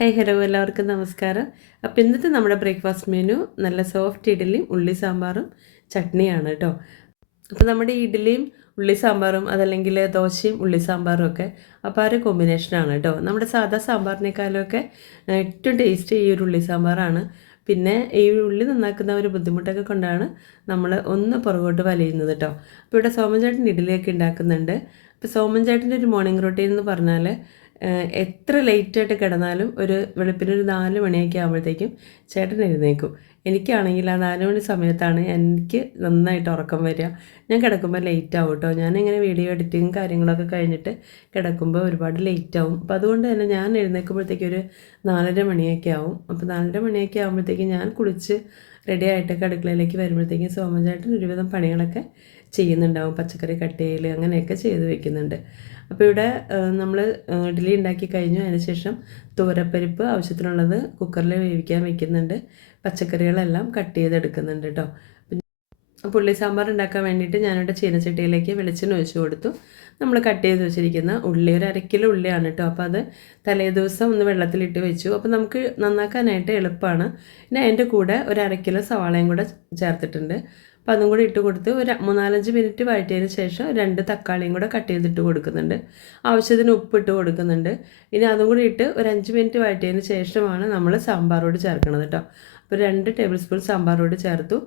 ഹേ hello എല്ലാവർക്കും നമസ്കാരം. അപ്പോൾ ഇന്നത്തെ നമ്മുടെ ബ്രേക്ക്ഫാസ്റ്റ് മെനു നല്ല സോഫ്റ്റ് ഇഡ്ഡലിയും ഉള്ളി സാമ്പാറും ചട്നിയാണ് കേട്ടോ അപ്പോൾ നമ്മുടെ ഇഡലിയും ഇഡ്ഡലിയും ഉള്ളി സാമ്പാറും അതല്ലെങ്കിൽ ദോശയും ഉള്ളി സാമ്പാറും ഒക്കെ അപ്പോൾ ആ ഒരു കോമ്പിനേഷനാണ് കേട്ടോ നമ്മുടെ സാധാ സാമ്പാറിനേക്കാളൊക്കെ ഏറ്റവും ടേസ്റ്റ് ഈ ഒരു ഉള്ളി സാമ്പാറാണ്. പിന്നെ ഈ ഉള്ളി നന്നാക്കുന്ന ഒരു ബുദ്ധിമുട്ടൊക്കെ കൊണ്ടാണ് നമ്മൾ ഒന്ന് പുറകോട്ട് വലയുന്നത് കേട്ടോ അപ്പോൾ ഇവിടെ സോമൻ ചേട്ടൻ ഇഡ്ഡലിയൊക്കെ ഉണ്ടാക്കുന്നുണ്ട്. അപ്പോൾ സോമൻ ചേട്ടന്റെ ഒരു മോർണിംഗ് റൊട്ടീൻ എന്ന് പറഞ്ഞാൽ എത്ര ലേറ്റായിട്ട് കിടന്നാലും ഒരു വെളുപ്പിന് ഒരു നാല് മണിയൊക്കെ ആകുമ്പോഴത്തേക്കും ചേട്ടൻ എഴുന്നേക്കും എനിക്കാണെങ്കിൽ ആ നാല് മണി സമയത്താണ് എനിക്ക് നന്നായിട്ട് ഉറക്കം വരിക. ഞാൻ കിടക്കുമ്പോൾ ലേറ്റ് ആവും കേട്ടോ. ഞാനിങ്ങനെ വീഡിയോ എഡിറ്റിങ്ങും കാര്യങ്ങളൊക്കെ കഴിഞ്ഞിട്ട് കിടക്കുമ്പോൾ ഒരുപാട് ലേറ്റ് ആവും. അപ്പോൾ അതുകൊണ്ട് തന്നെ ഞാൻ എഴുന്നേൽക്കുമ്പോഴത്തേക്കും ഒരു നാലര മണിയൊക്കെ ആവും. അപ്പോൾ നാലര മണിയൊക്കെ ആകുമ്പോഴത്തേക്കും ഞാൻ കുളിച്ച് റെഡി ആയിട്ടൊക്കെ അടുക്കളയിലേക്ക് വരുമ്പോഴത്തേക്കും സോമചേട്ടൻ ഒരുവിധം പണികളൊക്കെ ചെയ്യുന്നുണ്ടാവും. പച്ചക്കറി കട്ട് ചെയ്യൽ അങ്ങനെയൊക്കെ ചെയ്ത് വെക്കുന്നുണ്ട്. അപ്പോൾ ഇവിടെ നമ്മൾ ഇഡ്ഡലി ഉണ്ടാക്കി കഴിഞ്ഞു. അതിനുശേഷം തോരപ്പരിപ്പ് ആവശ്യത്തിനുള്ളത് കുക്കറിൽ വേവിക്കാൻ വെക്കുന്നുണ്ട്. പച്ചക്കറികളെല്ലാം കട്ട് ചെയ്തെടുക്കുന്നുണ്ട് കേട്ടോ. പുള്ളി സാമ്പാർ ഉണ്ടാക്കാൻ വേണ്ടിയിട്ട് ഞാനിവിടെ ചീനച്ചട്ടിയിലേക്ക് വെളിച്ചെണ്ണ ഒഴിച്ചു കൊടുത്തു. നമ്മൾ കട്ട് ചെയ്ത് വെച്ചിരിക്കുന്ന ഉള്ളി ഒരു അരക്കിലോ ഉള്ളിയാണ് കേട്ടോ. അപ്പോൾ അത് തലേദിവസം ഒന്ന് വെള്ളത്തിലിട്ട് വെച്ചു. അപ്പോൾ നമുക്ക് നന്നാക്കാനായിട്ട് എളുപ്പമാണ് പിന്നെ അതിന്റെ കൂടെ ഒരു അരക്കിലോ സവാളയും കൂടെ ചേർത്തിട്ടുണ്ട്. അപ്പോൾ അതും കൂടി ഇട്ട് കൊടുത്ത് ഒരു മൂന്നാലഞ്ച് മിനിറ്റ് വഴറ്റിയതിന് ശേഷം രണ്ട് തക്കാളിയും കൂടെ കട്ട് ചെയ്തിട്ട് കൊടുക്കുന്നുണ്ട്. ആവശ്യത്തിന് ഉപ്പ് ഇട്ട് കൊടുക്കുന്നുണ്ട്. ഇനി അതും കൂടി ഇട്ട് ഒരു അഞ്ച് മിനിറ്റ് വഴറ്റിയതിന് ശേഷമാണ് നമ്മൾ സാമ്പാറോട് ചേർക്കുന്നത് കേട്ടോ. അപ്പോൾ രണ്ട് ടേബിൾ സ്പൂൺ സാമ്പാറോട് ചേർത്തു.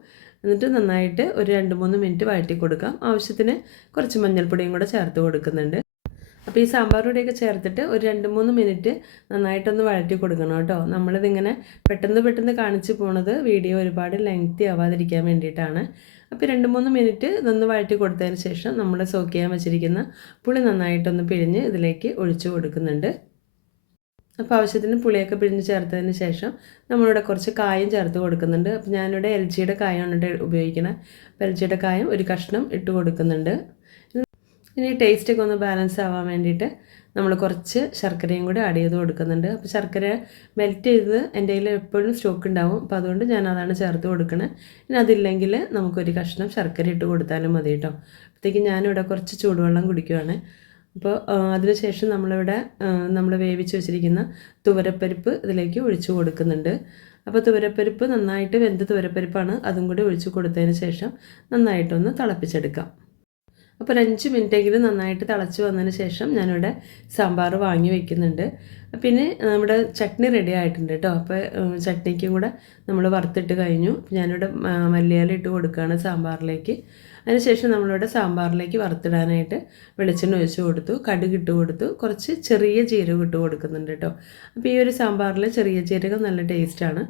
എന്നിട്ട് നന്നായിട്ട് ഒരു രണ്ട് മൂന്ന് മിനിറ്റ് വഴറ്റി കൊടുക്കാം. ആവശ്യത്തിന് കുറച്ച് മഞ്ഞൾപ്പൊടിയും കൂടെ ചേർത്ത് കൊടുക്കുന്നുണ്ട്. അപ്പോൾ ഈ സാമ്പാർ പൊടിയൊക്കെ ചേർത്തിട്ട് ഒരു രണ്ട് മൂന്ന് മിനിറ്റ് നന്നായിട്ടൊന്ന് വഴറ്റി കൊടുക്കണം കേട്ടോ. നമ്മളിതിങ്ങനെ പെട്ടെന്ന് പെട്ടെന്ന് കാണിച്ചു പോണത് വീഡിയോ ഒരുപാട് ലെങ്തി ആവാതിരിക്കാൻ വേണ്ടിയിട്ടാണ്. അപ്പോൾ രണ്ട് മൂന്ന് മിനിറ്റ് ഇതൊന്ന് വഴറ്റി കൊടുത്തതിന് ശേഷം നമ്മൾ സോക്ക് ചെയ്യാൻ വെച്ചിരിക്കുന്ന പുളി നന്നായിട്ടൊന്ന് പിഴിഞ്ഞ് ഇതിലേക്ക് ഒഴിച്ചു കൊടുക്കുന്നുണ്ട്. അപ്പോൾ ആവശ്യത്തിന് പുളിയൊക്കെ പിഴിഞ്ഞ് ചേർത്തതിന് ശേഷം നമ്മളിവിടെ കുറച്ച് കായം ചേർത്ത് കൊടുക്കുന്നുണ്ട്. അപ്പോൾ ഞാനിവിടെ എൽ ജിയുടെ കായമാണ് ഉപയോഗിക്കുന്നത് അപ്പോൾ എൽ ജിയുടെ കായം ഒരു കഷ്ണം ഇട്ട് കൊടുക്കുന്നുണ്ട്. ഇനി ടേസ്റ്റൊക്കെ ഒന്ന് ബാലൻസ് ആവാൻ വേണ്ടിയിട്ട് നമ്മൾ കുറച്ച് ശർക്കരയും കൂടി ആഡ് ചെയ്ത് കൊടുക്കുന്നുണ്ട്. അപ്പോൾ ശർക്കര മെൽറ്റ് ചെയ്ത് എന്റെ കയ്യിൽ എപ്പോഴും സ്റ്റോക്ക് ഉണ്ടാവും. അപ്പോൾ അതുകൊണ്ട് ഞാൻ അതാണ് ചേർത്ത് കൊടുക്കുന്നത് ഇനി അതില്ലെങ്കിൽ നമുക്കൊരു കഷ്ണം ശർക്കര ഇട്ട് കൊടുത്താലും മതി കേട്ടോ അപ്പോഴത്തേക്ക് ഞാനിവിടെ കുറച്ച് ചൂടുവെള്ളം കുടിക്കുവാണ്. അപ്പോൾ അതിനുശേഷം നമ്മളിവിടെ നമ്മൾ വേവിച്ച് വെച്ചിരിക്കുന്ന തുവരപ്പരിപ്പ് ഇതിലേക്ക് ഒഴിച്ചു കൊടുക്കുന്നുണ്ട്. അപ്പോൾ തുവരപ്പരിപ്പ് നന്നായിട്ട് വെന്ത് തുവരപ്പരിപ്പാണ്. അതും കൂടി ഒഴിച്ചു കൊടുത്തതിന് ശേഷം നന്നായിട്ടൊന്ന് തിളപ്പിച്ചെടുക്കാം. അപ്പോൾ ഒരു അഞ്ച് മിനിറ്റെങ്കിലും നന്നായിട്ട് തിളച്ച് വന്നതിന് ശേഷം ഞാനിവിടെ സാമ്പാർ വാങ്ങി വയ്ക്കുന്നുണ്ട് പിന്നെ നമ്മുടെ ചട്നി റെഡി ആയിട്ടുണ്ട് കേട്ടോ അപ്പോൾ ചട്നിക്കും കൂടെ നമ്മൾ വറുത്തിട്ട് കഴിഞ്ഞു. ഞാനിവിടെ മല്ലിയാല ഇട്ട് കൊടുക്കുകയാണ് സാമ്പാറിലേക്ക്. അതിനുശേഷം നമ്മളിവിടെ സാമ്പാറിലേക്ക് വറുത്തിടാനായിട്ട് വെളിച്ചെണ്ണ ഒഴിച്ച് കൊടുത്തു. കടുക് ഇട്ട് കൊടുത്തു. കുറച്ച് ചെറിയ ജീരകം ഇട്ട് കൊടുക്കുന്നുണ്ട് കേട്ടോ അപ്പോൾ ഈ ഒരു സാമ്പാറിൽ ചെറിയ ജീരകം നല്ല ടേസ്റ്റാണ്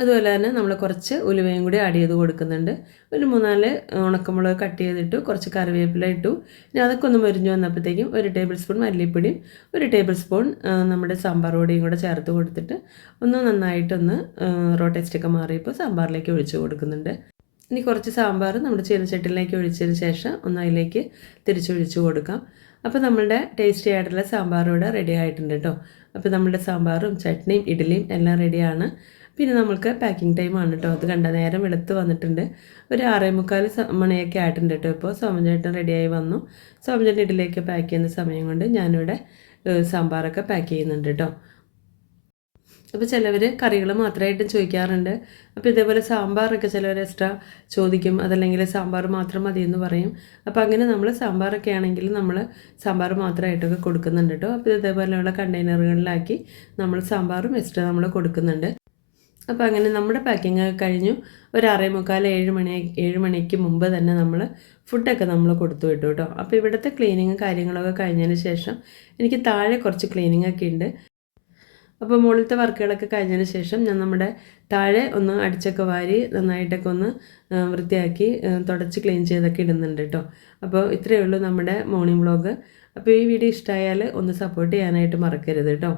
അതുപോലെ തന്നെ നമ്മൾ കുറച്ച് ഉലുവയും കൂടി ആഡ് ചെയ്ത് കൊടുക്കുന്നുണ്ട്. ഒരു മൂന്നാൽ ഉണക്കമുളക് കട്ട് ചെയ്തിട്ടു കുറച്ച് കറിവേപ്പില ഇട്ടു. ഇനി അതൊക്കെ ഒന്ന് മരിഞ്ഞു വന്നപ്പോഴത്തേക്കും ഒരു ടേബിൾ സ്പൂൺ മല്ലിപ്പൊടിയും ഒരു ടേബിൾ സ്പൂൺ നമ്മുടെ സാമ്പാർ പൊടിയും കൂടെ ചേർത്ത് കൊടുത്തിട്ട് ഒന്ന് നന്നായിട്ടൊന്ന് റോ ടേസ്റ്റൊക്കെ മാറിയപ്പോൾ സാമ്പാറിലേക്ക് ഒഴിച്ചു കൊടുക്കുന്നുണ്ട്. ഇനി കുറച്ച് സാമ്പാർ നമ്മുടെ ചീനച്ചട്ടിലേക്ക് ഒഴിച്ചതിന് ശേഷം ഒന്ന് അതിലേക്ക് തിരിച്ചൊഴിച്ച് കൊടുക്കാം. അപ്പോൾ നമ്മളുടെ ടേസ്റ്റി ആയിട്ടുള്ള സാമ്പാർ ഇവിടെ റെഡി ആയിട്ടുണ്ട് കേട്ടോ അപ്പോൾ നമ്മുടെ സാമ്പാറും ചട്നിയും ഇഡ്ഡലിയും എല്ലാം റെഡിയാണ് പിന്നെ നമ്മൾക്ക് പാക്കിംഗ് ടൈം ആണ് കേട്ടോ അത് കണ്ട നേരം വെളുത്ത് വന്നിട്ടുണ്ട്. ഒരു ആറേ മുക്കാൽ മണിയൊക്കെ ആയിട്ടുണ്ട് കേട്ടോ ഇപ്പോൾ സോമഞ്ചേട്ടൻ റെഡിയായി വന്നു. സോമഞ്ചേട്ടൻ ഇഡ്ഡലിയൊക്കെ പാക്ക് ചെയ്യുന്ന സമയം കൊണ്ട് ഞാനിവിടെ സാമ്പാറൊക്കെ പാക്ക് ചെയ്യുന്നുണ്ട് കേട്ടോ അപ്പോൾ ചിലവർ കറികൾ മാത്രമായിട്ടും ചോദിക്കാറുണ്ട്. അപ്പോൾ ഇതേപോലെ സാമ്പാറൊക്കെ ചിലവർ എക്സ്ട്രാ ചോദിക്കും. അതല്ലെങ്കിൽ സാമ്പാർ മാത്രം മതി എന്ന് പറയും. അപ്പോൾ അങ്ങനെ നമ്മൾ സാമ്പാറൊക്കെ ആണെങ്കിൽ നമ്മൾ സാമ്പാർ മാത്രമായിട്ടൊക്കെ കൊടുക്കുന്നുണ്ട് കേട്ടോ അപ്പോൾ ഇതേപോലെയുള്ള കണ്ടെയ്നറുകളിലാക്കി നമ്മൾ സാമ്പാറും എക്സ്ട്രാ നമ്മൾ കൊടുക്കുന്നുണ്ട്. അപ്പോൾ അങ്ങനെ നമ്മുടെ പാക്കിംഗ് കഴിഞ്ഞു. ഒരു ആറേ മുക്കാൽ ഏഴ് മണി ഏഴ് മണിക്ക് മുമ്പ് തന്നെ നമ്മൾ ഫുഡൊക്കെ നമ്മൾ കൊടുത്തു വിട്ടു കേട്ടോ. അപ്പോൾ ഇവിടുത്തെ ക്ലീനിങ്ങും കാര്യങ്ങളൊക്കെ കഴിഞ്ഞതിന് ശേഷം എനിക്ക് താഴെ കുറച്ച് ക്ലീനിങ് ഒക്കെ ഉണ്ട്. അപ്പോൾ മുകളിലത്തെ വർക്കുകളൊക്കെ കഴിഞ്ഞതിന് ശേഷം ഞാൻ നമ്മുടെ താഴെ ഒന്ന് അടിച്ചൊക്കെ വാരി നന്നായിട്ടൊക്കെ ഒന്ന് വൃത്തിയാക്കി തുടച്ച് ക്ലീൻ ചെയ്തൊക്കെ ഇടുന്നുണ്ട് കേട്ടോ. അപ്പോൾ ഇത്രയേ ഉള്ളൂ നമ്മുടെ മോർണിംഗ് വ്ളോഗ് അപ്പോൾ ഈ വീഡിയോ ഇഷ്ടമായാൽ ഒന്ന് സപ്പോർട്ട് ചെയ്യാനായിട്ട് മറക്കരുത് കേട്ടോ.